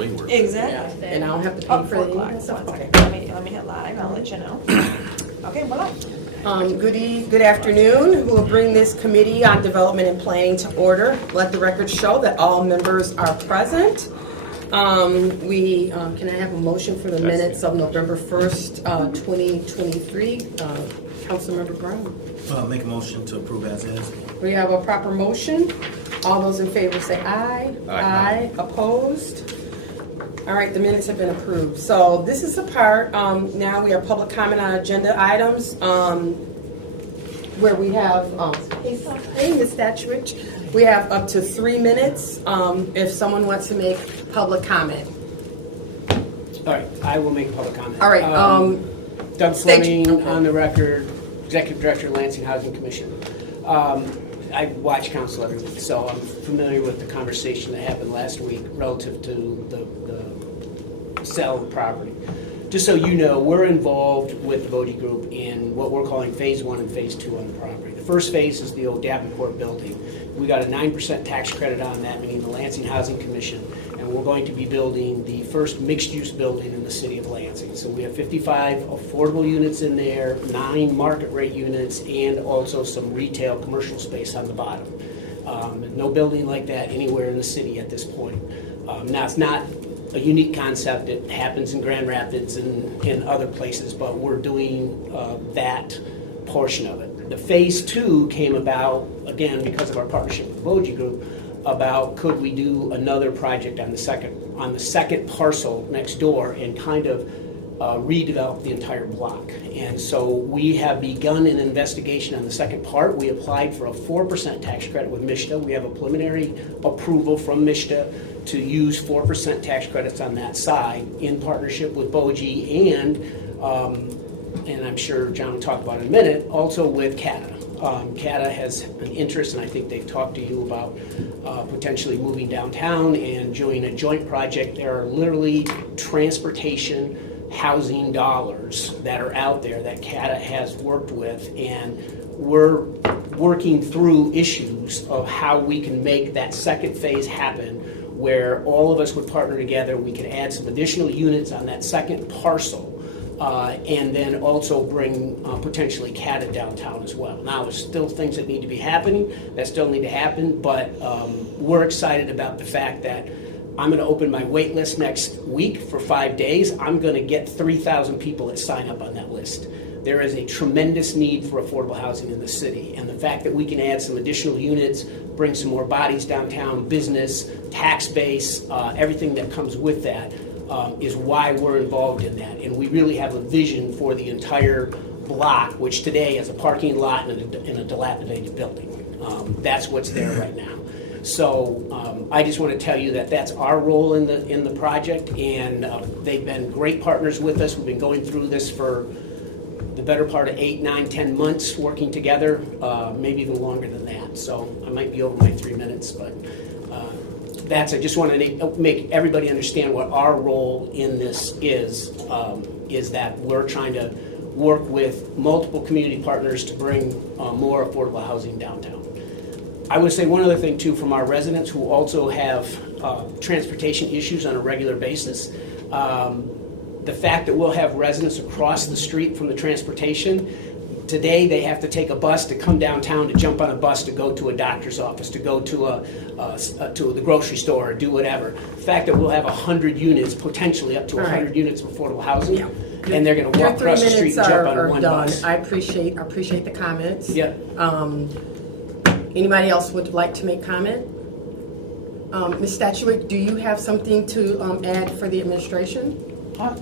way worse. Exactly. And I don't have to pay Oh, for 4 any o'clock. of that stuff? One Okay. second. Let me hit live, I'll let you know. Okay, voila. Good afternoon. We'll bring this Committee on Development and Planning to order. Let the record show that all members are present. Can I have a motion for the minutes of November 1st, 2023? Councilmember Brown. Make a motion to approve as is. We have a proper motion. All those in favor say aye. Aye. Opposed? All right, the minutes have been approved. So this is the part, now we have public comment on agenda items, where we have, hey, Ms. Statchwich, we have up to 3 minutes, if someone wants to make public comment. All right, I will make a public comment. All right, Doug state- Fleming, okay. on the record, Executive Director, Lansing Housing Commission. I watch council every week, so I'm familiar with the conversation that happened last week relative to the sale of the property. Just so you know, we're involved with the Bodie Group in what we're calling Phase 1 and Phase 2 on the property. The first phase is the old Davenport building. We got a 9% tax credit on that, meaning the Lansing Housing Commission, and we're going to be building the first mixed-use building in the city of Lansing. So we have 55 affordable units in there, 9 market-rate units, and also some retail commercial space on the bottom. No building like that anywhere in the city at this point. Now, it's not a unique concept. It happens in Grand Rapids and in other places, but we're doing that portion of it. The Phase 2 came about, again, because of our partnership with the Bodie Group, about could we do another project on the second parcel next door and kind of redevelop the entire block. And so we have begun an investigation on the second part. We applied for a 4% tax credit with MSHDA. We have a preliminary approval from MSHDA to use 4% tax credits on that side in partnership with Bodie and I'm sure John will talk about it in a minute, also with CATA. CATA has an interest, and I think they've talked to you about potentially moving downtown and doing a joint project. There are literally transportation, housing dollars that are out there that CATA has worked with, and we're working through issues of how we can make that second phase happen, where all of us would partner together. We can add some additional units on that second parcel. And then also bring potentially CATA downtown as well. Now, there's still things that need to be happening, that still need to happen, but we're excited about the fact that I'm going to open my wait list next week for 5 days. I'm going to get 3,000 people that sign up on that list. There is a tremendous need for affordable housing in the city, and the fact that we can add some additional units, bring some more bodies downtown, business, tax base, everything that comes with that, is why we're involved in that. And we really have a vision for the entire block, which today is a parking lot and a dilapidated building. That's what's there right now. So I just want to tell you that that's our role in the project, and they've been great partners with us. We've been going through this for the better part of 8, 9, 10 months working together, maybe even longer than that. So I might be over my 3 minutes, but I just want to make everybody understand what our role in this is that we're trying to work with multiple community partners to bring more affordable housing downtown. I would say one other thing too, from our residents who also have transportation issues on a regular basis. The fact that we'll have residents across the street from the transportation. Today, they have to take a bus to come downtown, to jump on a bus to go to a doctor's office, to go to to the grocery store, or do whatever. The fact that we'll have 100 units, potentially up to 100 units of affordable housing, and they're going to walk across the street and jump on one bus. I appreciate the comments. Yeah. Anybody else would like to make comment? Ms. Statuick, do you have something to add for the administration?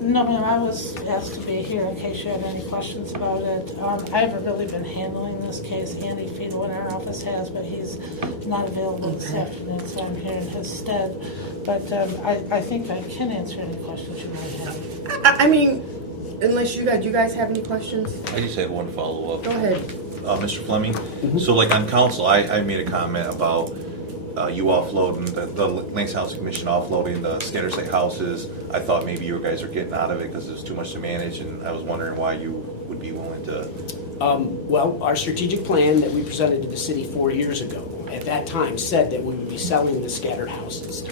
No, ma'am, I was asked to be here in case you had any questions about it. I haven't really been handling this case. Andy Fiedel in our office has, but he's not available this afternoon, so I'm here in his stead. But I think I can answer any questions you might have. I mean, unless you guys have any questions? I just had one follow-up. Go ahead. Mr. Fleming, so like on council, I made a comment about you offloading, the Lansing Housing Commission offloading the standard site houses. I thought maybe you guys are getting out of it because it's too much to manage, and I was wondering why you would be willing to. Well, our strategic plan that we presented to the city 4 years ago, at that time, said that we would be selling the scattered houses.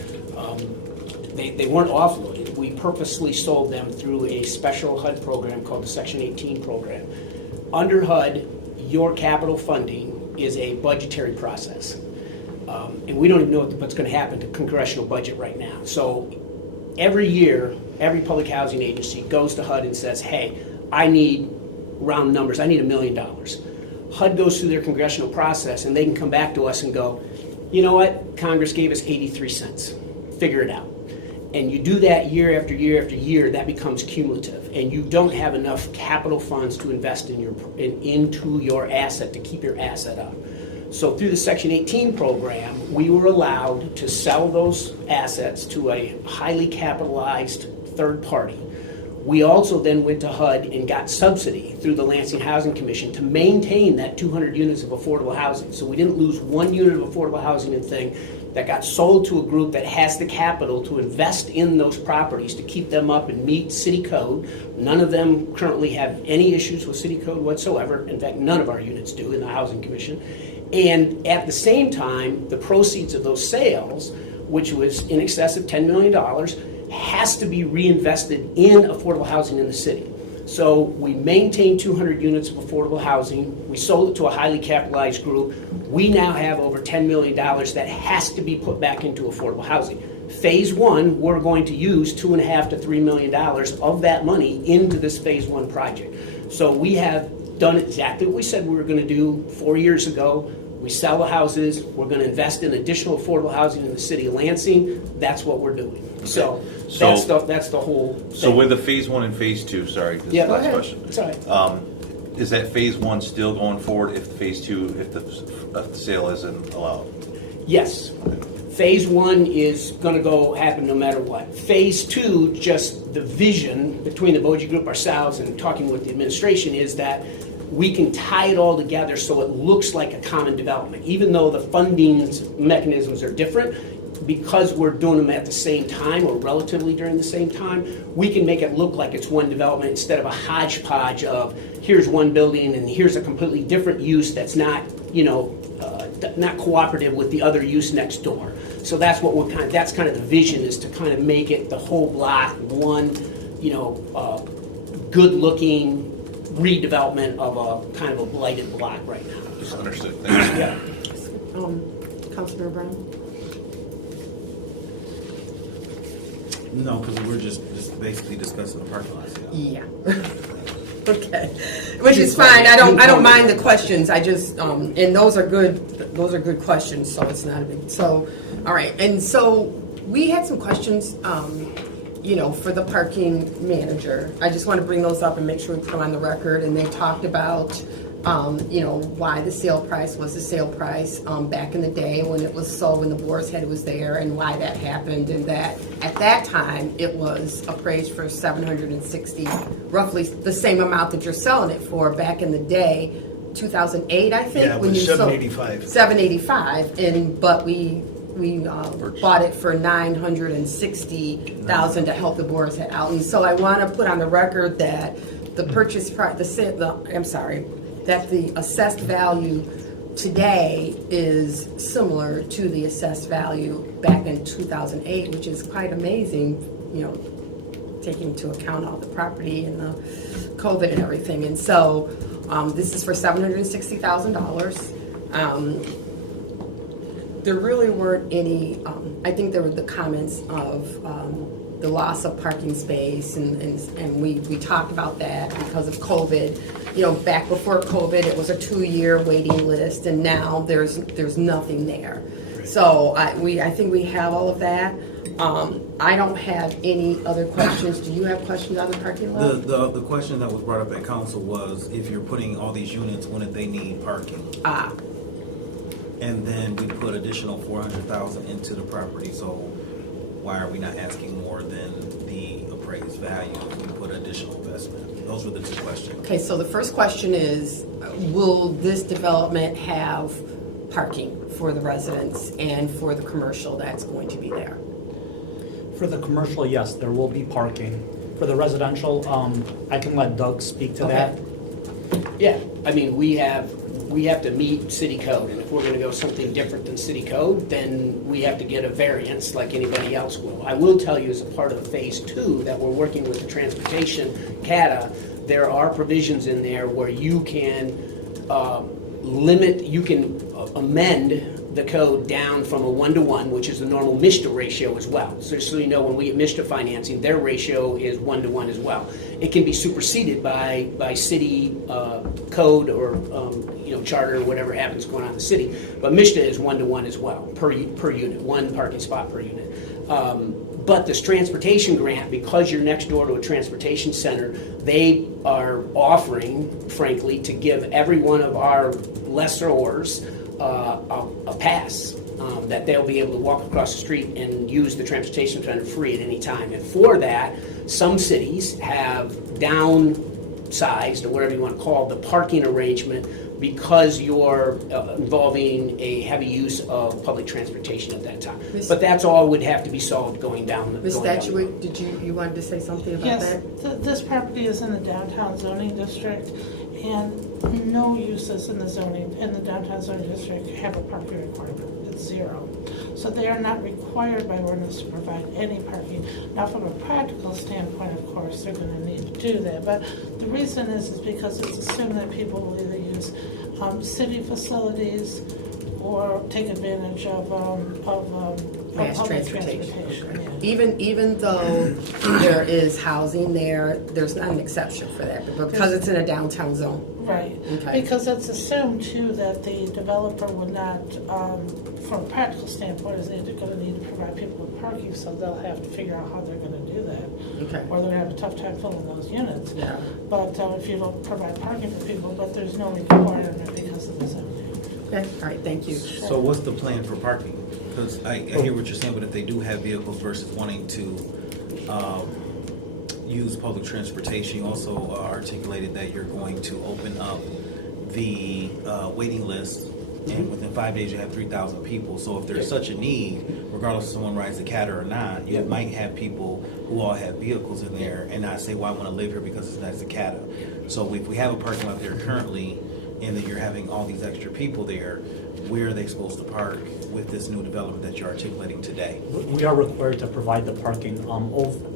they weren't offloaded. We purposely sold them through a special HUD program called the Section 18 program. Under HUD, your capital funding is a budgetary process. And we don't even know what's going to happen to congressional budget right now. So every year, every public housing agency goes to HUD and says, hey, I need, round numbers, I need $1 million. HUD goes through their congressional process and they can come back to us and go, you know what, Congress gave us 83 cents, figure it out. And you do that year after year after year, that becomes cumulative. And you don't have enough capital funds to invest into your asset to keep your asset up. So through the Section 18 program, we were allowed to sell those assets to a highly capitalized third party. We also then went to HUD and got subsidy through the Lansing Housing Commission to maintain that 200 units of affordable housing. So we didn't lose one unit of affordable housing and thing that got sold to a group that has the capital to invest in those properties to keep them up and meet city code. None of them currently have any issues with city code whatsoever. In fact, none of our units do in the Housing Commission. And at the same time, the proceeds of those sales, which was in excess of $10 million, has to be reinvested in affordable housing in the city. So we maintained 200 units of affordable housing. We sold it to a highly capitalized group. We now have over $10 million that has to be put back into affordable housing. Phase one, we're going to use $2.5 to $3 million of that money into this phase one project. So we have done exactly what we said we were going to do 4 years ago. We sell the houses. We're going to invest in additional affordable housing in the city of Lansing. That's what we're doing. So that's the whole thing. So with the phase one and phase two, sorry, this is Yeah, the go last ahead. question. It's all right. Is that phase one still going forward if phase two, if the sale isn't allowed? Yes. Phase one is going to happen no matter what. Phase two, just the vision between the Boji Group, ourselves, and talking with the administration is that we can tie it all together so it looks like a common development. Even though the funding mechanisms are different, because we're doing them at the same time or relatively during the same time, we can make it look like it's one development instead of a hodgepodge of here's one building and here's a completely different use that's not, not cooperative with the other use next door. So that's what that's kind of the vision, is to kind of make it the whole block one, good-looking redevelopment of a kind of a blighted block right now. Understood. Thank you. Yeah. Councilor Brown? No, because we're just basically discussing the parking lot sale. Yeah. Okay. Which is fine. I don't mind the questions. I just and those are good questions, so it's not a big. So, all right. And so we had some questions for the parking manager. I just want to bring those up and make sure we put them on the record. And they talked about why the sale price was the sale price back in the day when it was sold, when the Boar's Head was there, and why that happened, and that at that time it was appraised for $760, roughly the same amount that you're selling it for back in the day, 2008, I think. Yeah, it when was you sold $785. $785, but we bought it for $960,000 to help the Boar's Head out. And so I want to put on the record that the purchase price, that the assessed value today is similar to the assessed value back in 2008, which is quite amazing, taking into account all the property and the COVID and everything. And so this is for $760,000. There really weren't any, I think there were the comments of the loss of parking space, and we talked about that because of COVID. Back before COVID, it was a 2-year waiting list, and now there's nothing there. So I think we have all of that. I don't have any other questions. Do you have questions on the parking lot? The question that was brought up at council was, if you're putting all these units, when did they need parking? And then we put additional $400,000 into the property. So why are we not asking more than the appraised value if we put additional investment? Those were the two questions. Okay, so the first question is, will this development have parking for the residents and for the commercial that's going to be there? For the commercial, yes, there will be parking. For the residential, I can let Doug speak to that. Yeah, I mean, we we have to meet city code. And if we're gonna go something different than city code, then we have to get a variance like anybody else will. I will tell you, as a part of phase 2, that we're working with the transportation CATA, there are provisions in there where you can amend the code down from a 1-to-1, which is the normal MSHDA ratio as well. So just so you know, when we get MSHDA financing, their ratio is 1-to-1 as well. It can be superseded by city code or charter or whatever happens going on in the city. But MSHDA is 1-to-1 as well, per unit, one parking spot per unit. But this transportation grant, because you're next door to a transportation center, they are offering, frankly, to give every one of our lessors a pass, that they'll be able to walk across the street and use the transportation center free at any time. And for that, some cities have downsized, or whatever you want to call it, the parking arrangement, because you're involving a heavy use of public transportation at that time. But that's all would have to be solved going down. Ms. going down the Statuary, road. did you wanted to say something about Yes, that? this property is in the downtown zoning district, and no uses in the downtown zoning district have a parking requirement. It's 0. So they are not required by ordinance to provide any parking. Now, from a practical standpoint, of course, they're going to need to do that. But the reason is because it's assumed that people will either use city facilities or take advantage of Mass public transportation. transportation. Yeah. Even though there is housing there, there's not an exception for that, because it's in a downtown zone. Right, Okay. because it's assumed too that the developer would not, from a practical standpoint, is they're going to need to provide people with parking, so they'll have to figure out how they're going to do that. Okay. Or they're going to have a tough time filling those units. Yeah. But if you don't provide parking for people, but there's no requirement because of the zoning. Okay, all right, thank you. So what's the plan for parking? Because I hear what you're saying, but if they do have vehicles versus wanting to use public transportation, you also articulated that you're going to open up the waiting list, and within 5 days you have 3,000 people. So if there's such a need, regardless if someone rides the CATA or not, you might have people who all have vehicles in there and not say, well, I want to live here because it's a CATA. So if we have a parking lot there currently, and then you're having all these extra people there, where are they supposed to park with this new development that you're articulating today? We are required to provide the parking,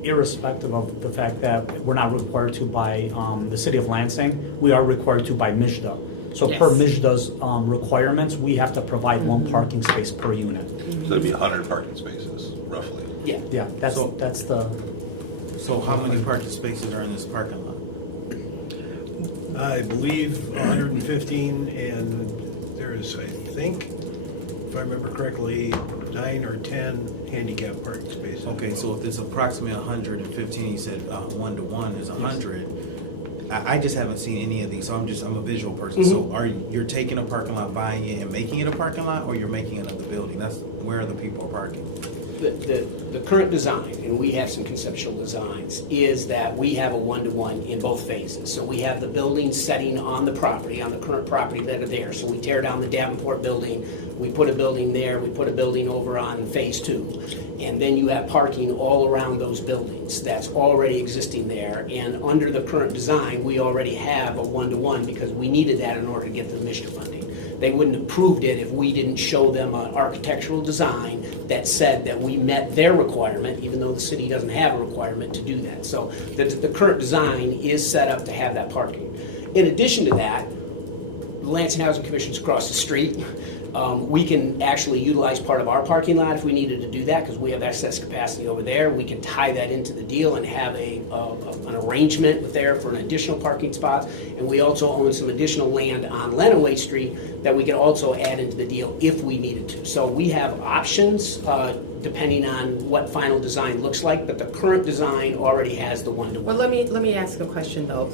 irrespective of the fact that we're not required to by the city of Lansing. We are required to by MSHDA. So per Yes. MSHDA's requirements, we have to provide one parking space per unit. So it'd be 100 parking spaces, roughly. Yeah. Yeah, that's the. So how many parking spaces are in this parking lot? I believe 115, and there is, I think, if I remember correctly, 9 or 10 handicap parking spaces. Okay, so if it's approximately 115, you said 1-to-1 is 100. I just haven't seen any of these, so I'm a visual person. So you're taking a parking lot, buying it, and making it a parking lot, or you're making another building? That's where the people are parking. The current design, and we have some conceptual designs, is that we have a 1-to-1 in both phases. So we have the buildings setting on the property, on the current property that are there. So we tear down the Davenport building, we put a building there, we put a building over on phase 2. And then you have parking all around those buildings that's already existing there. And under the current design, we already have a 1-to-1 because we needed that in order to get the MSHDA funding. They wouldn't have approved it if we didn't show them an architectural design that said that we met their requirement, even though the city doesn't have a requirement to do that. So the current design is set up to have that parking. In addition to that, the Lansing Housing Commission's across the street. We can actually utilize part of our parking lot if we needed to do that, because we have excess capacity over there. We can tie that into the deal and have an arrangement with there for an additional parking spots. And we also own some additional land on Lenawee Street that we can also add into the deal if we needed to. So we have options depending on what final design looks like, but the current design already has the 1-to-1. Well, let me ask a question though.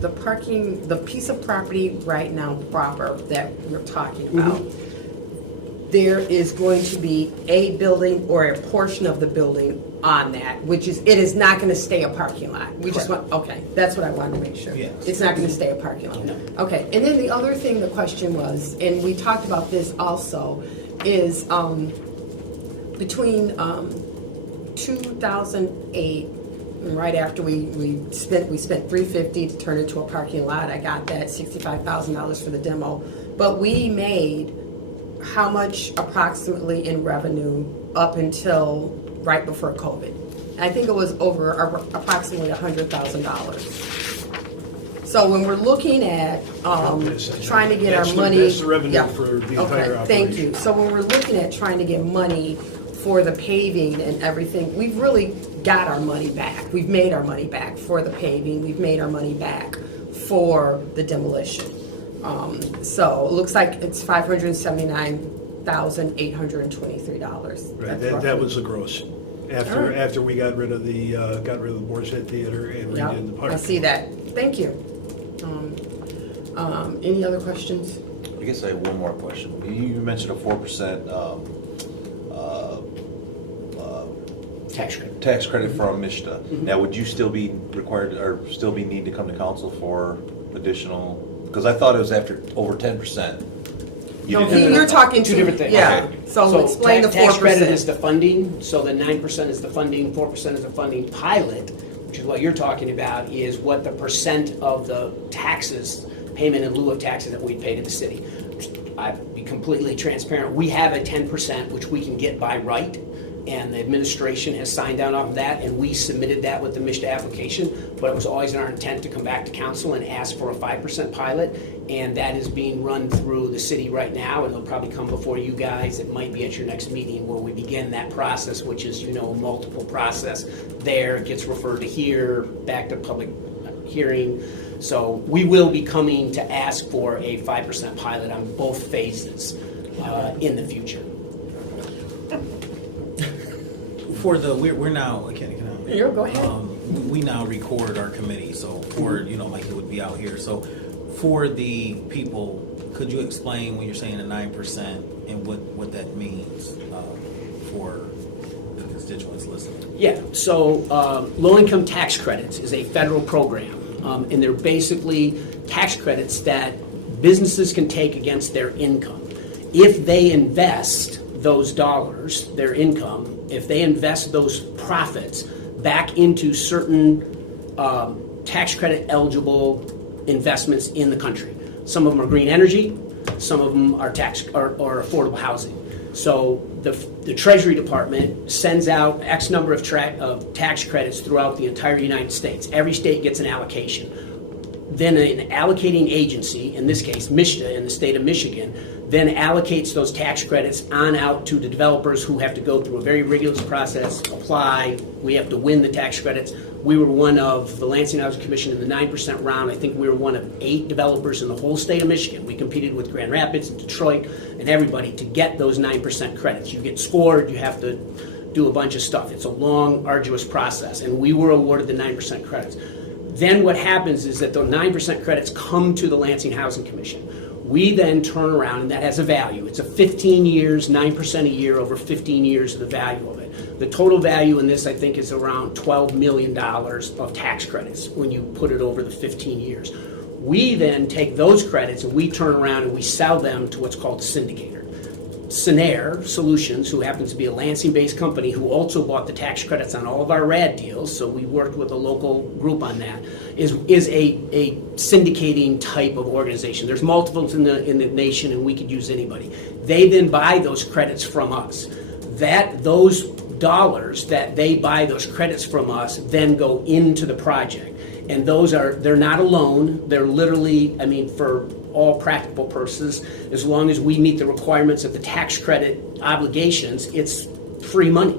The piece of property right now proper that we're talking about, there is going to be a building or a portion of the building on that, which is, it is not going to stay a parking lot. We just want, okay, that's what I wanted to make sure. Yes. It's not going to stay a parking lot. No. Okay, and then the other thing, the question was, and we talked about this also, is between 2008 right after we spent $350 to turn it into a parking lot. I got that $65,000 for the demo. But we made how much approximately in revenue up until right before COVID? I think it was over approximately $100,000. So when we're looking at trying to get our money. That's the revenue Yeah. for the entire Okay, operation. thank you. So when we're looking at trying to get money for the paving and everything, we've really got our money back. We've made our money back for the paving. We've made our money back for the demolition. So it looks like it's $579,823. Right, That's that was the gross. All right. After we got rid of the Boar's Head Theater and Yeah, redid the park. I see that. Thank you. Any other questions? I guess I have one more question. You mentioned a 4% Tax credit. tax credit from Mishta. Now, would you still be required, or still be need to come to council for additional, because I thought it was after over 10%. You No, didn't- you're talking Two different things. Yeah, Okay. so explain the 4%. Tax credit is the funding, so the 9% is the funding, 4% is the funding pilot, which is what you're talking about, is what the percent of the taxes, payment in lieu of taxes that we pay to the city. I'd be completely transparent. We have a 10%, which we can get by right, and the administration has signed down off of that, and we submitted that with the Mishta application, but it was always our intent to come back to council and ask for a 5% pilot, and that is being run through the city right now, and it'll probably come before you guys. It might be at your next meeting where we begin that process, which is, a multiple process. There, it gets referred to here, back to public hearing. So we will be coming to ask for a 5% pilot on both phases in the future. For the, we're now, can I? Yeah, go ahead. We now record our committee, so for, like it would be out here. So for the people, could you explain when you're saying the 9% and what that means for the constituents listening? Yeah, so low-income tax credits is a federal program, and they're basically tax credits that businesses can take against their income. If they invest those dollars, their income, if they invest those profits back into certain tax credit eligible investments in the country. Some of them are green energy, some of them are or affordable housing. So the Treasury Department sends out X number of tax credits throughout the entire United States. Every state gets an allocation. Then an allocating agency, in this case Mishta in the state of Michigan, then allocates those tax credits on out to the developers who have to go through a very rigorous process, apply, we have to win the tax credits. We were one of the Lansing Housing Commission in the 9% round. I think we were one of 8 developers in the whole state of Michigan. We competed with Grand Rapids and Detroit and everybody to get those 9% credits. You get scored, you have to do a bunch of stuff. It's a long, arduous process, and we were awarded the 9% credits. Then what happens is that the 9% credits come to the Lansing Housing Commission. We then turn around, and that has a value. It's a 15 years, 9% a year over 15 years of the value of it. The total value in this, I think, is around $12 million of tax credits when you put it over the 15 years. We then take those credits and we turn around and we sell them to what's called a syndicator. Sinair Solutions, who happens to be a Lansing-based company who also bought the tax credits on all of our RAD deals, so we worked with a local group on that, is a syndicating type of organization. There's multiples in the nation, and we could use anybody. They then buy those credits from us. Those dollars that they buy those credits from us then go into the project. And they're not a loan. They're literally, for all practical purposes, as long as we meet the requirements of the tax credit obligations, it's free money.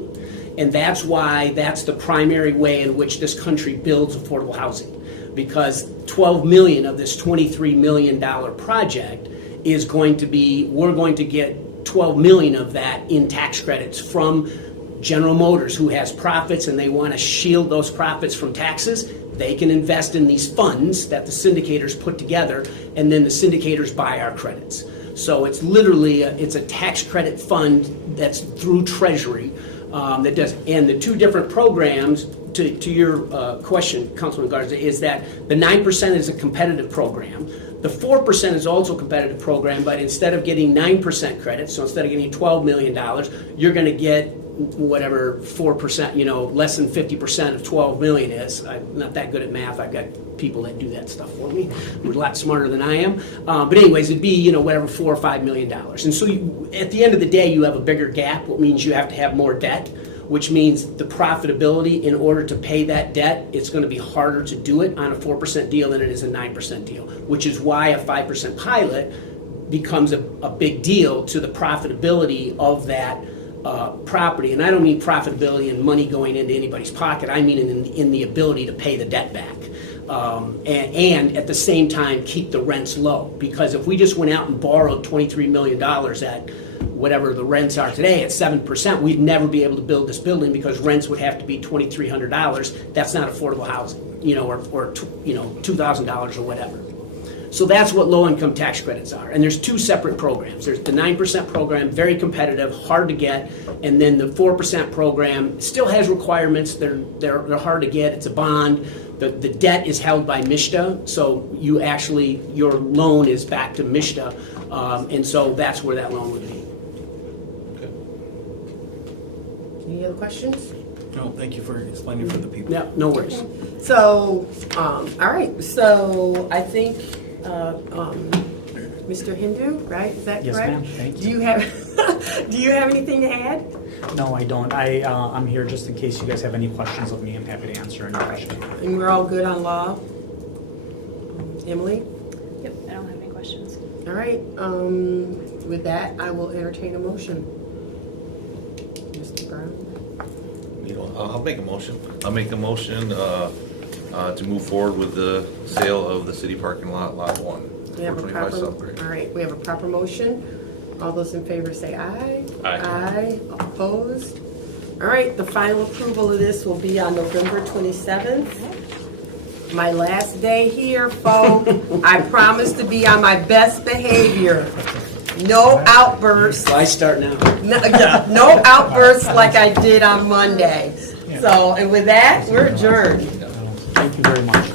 And that's why that's the primary way in which this country builds affordable housing. Because 12 million of this $23 million project is going to be, we're going to get 12 million of that in tax credits from General Motors, who has profits and they want to shield those profits from taxes. They can invest in these funds that the syndicators put together, and then the syndicators buy our credits. So it's literally it's a tax credit fund that's through Treasury that does. And the two different programs, to your question, Councilman Garza, is that the 9% is a competitive program. The 4% is also a competitive program, but instead of getting 9% credit, so instead of getting $12 million, you're going to get whatever 4%, less than 50% of 12 million is. I'm not that good at math. I've got people that do that stuff for me who are a lot smarter than I am. But anyways, it'd be, whatever, $4 or $5 million. And so at the end of the day, you have a bigger gap, which means you have to have more debt, which means the profitability, in order to pay that debt, it's going to be harder to do it on a 4% deal than it is a 9% deal, which is why a 5% pilot becomes a big deal to the profitability of that property. And I don't mean profitability and money going into anybody's pocket. I mean in the ability to pay the debt back. And at the same time keep the rents low. Because if we just went out and borrowed $23 million at whatever the rents are today at 7%, we'd never be able to build this building because rents would have to be $2,300. That's not affordable housing, or $2,000 or whatever. So that's what low-income tax credits are. And there's two separate programs. There's the 9% program, very competitive, hard to get, and then the 4% program still has requirements. They're hard to get. It's a bond. The debt is held by MSHDA, so your loan is back to MSHDA, and so that's where that loan would be. Any other questions? No, thank you for explaining for the people. Yeah, no worries. So, all right, so I think, Mr. Hindu, right, is that Yes, correct? ma'am. Thank Do you have, do you have anything to add? No, I don't. I'm here just in case you guys have any questions of me. I'm happy to answer any questions. And we're all good on law? Emily? Yep, I don't have any questions. All right, with that, I will entertain a motion. Mr. Brown? I'll make a motion. I'll make a motion to move forward with the sale of the city parking lot, Lot 1. We have a 425 proper, South all right, we have a proper motion. All those in favor say aye. Aye. Aye, opposed? All right, the final approval of this will be on November 27th. My last day here, folks. I promise to be on my best behavior. No outbursts. Why start now? No outbursts like I did on Monday. So, and with that, we're adjourned. Thank you very much.